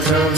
Santa